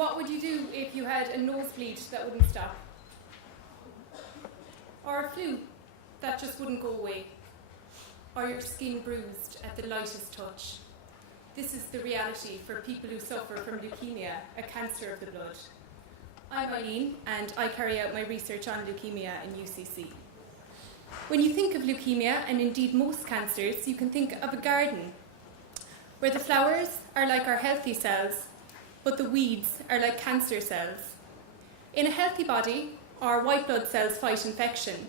What would you do if you had a nosebleed that wouldn't stop? Or a flu that just wouldn't go away? Or your skin bruised at the lightest touch? This is the reality for people who suffer from leukemia, a cancer of the blood. I'm Eileen, and I carry out my research on leukemia in UCC. When you think of leukemia, and indeed most cancers, you can think of a garden, where the flowers are like our healthy cells, but the weeds are like cancer cells. In a healthy body, our white blood cells fight infection,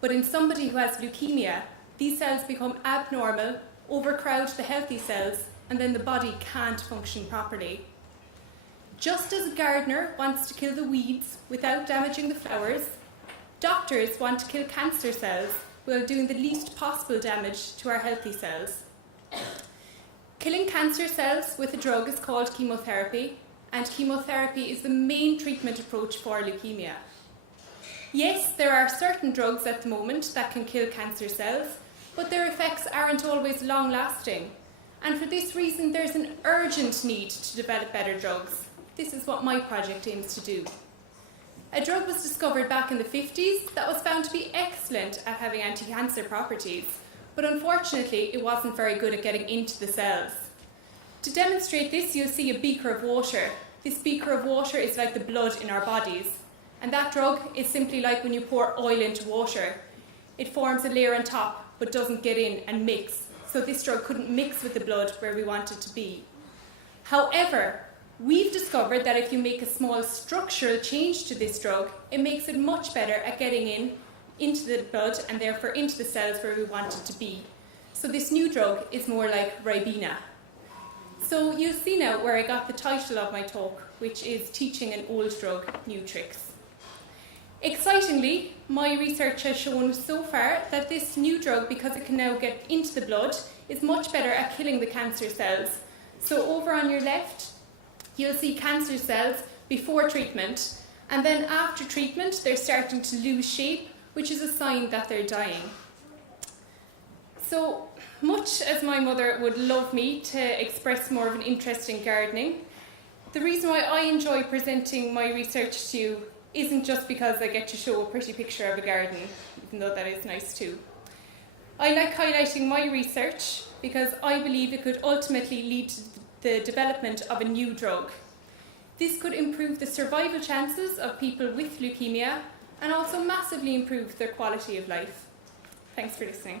but in somebody who has leukemia, these cells become abnormal, overcrowd the healthy cells, and then the body can't function properly. Just as a gardener wants to kill the weeds without damaging the flowers, doctors want to kill cancer cells while doing the least possible damage to our healthy cells. Killing cancer cells with a drug is called chemotherapy, and chemotherapy is the main treatment approach for leukemia. Yes, there are certain drugs at the moment that can kill cancer cells, but their effects aren't always long-lasting. And for this reason, there's an urgent need to develop better drugs. This is what my project aims to do. A drug was discovered back in the 50s that was found to be excellent at having anti-cancer properties, but unfortunately it wasn't very good at getting into the cells. To demonstrate this, you'll see a beaker of water. This beaker of water is like the blood in our bodies, and that drug is simply like when you pour oil into water. It forms a layer on top but doesn't get in and mix, so this drug couldn't mix with the blood where we want it to be. However, we've discovered that if you make a small structural change to this drug, it makes it much better at getting into the blood and therefore into the cells where we want it to be. So this new drug is more like Ribena. So you'll see now where I got the title of my talk, which is Teaching an Old Drug New Tricks. Excitingly, my research has shown so far that this new drug, because it can now get into the blood, is much better at killing the cancer cells. So over on your left, you'll see cancer cells before treatment, and then after treatment they're starting to lose shape, which is a sign that they're dying. So much as my mother would love me to express more of an interest in gardening, the reason why I enjoy presenting my research to you isn't just because I get to show a pretty picture of a garden, even though that is nice too. I like highlighting my research because I believe it could ultimately lead to the development of a new drug. This could improve the survival chances of people with leukemia and also massively improve their quality of life. Thanks for listening.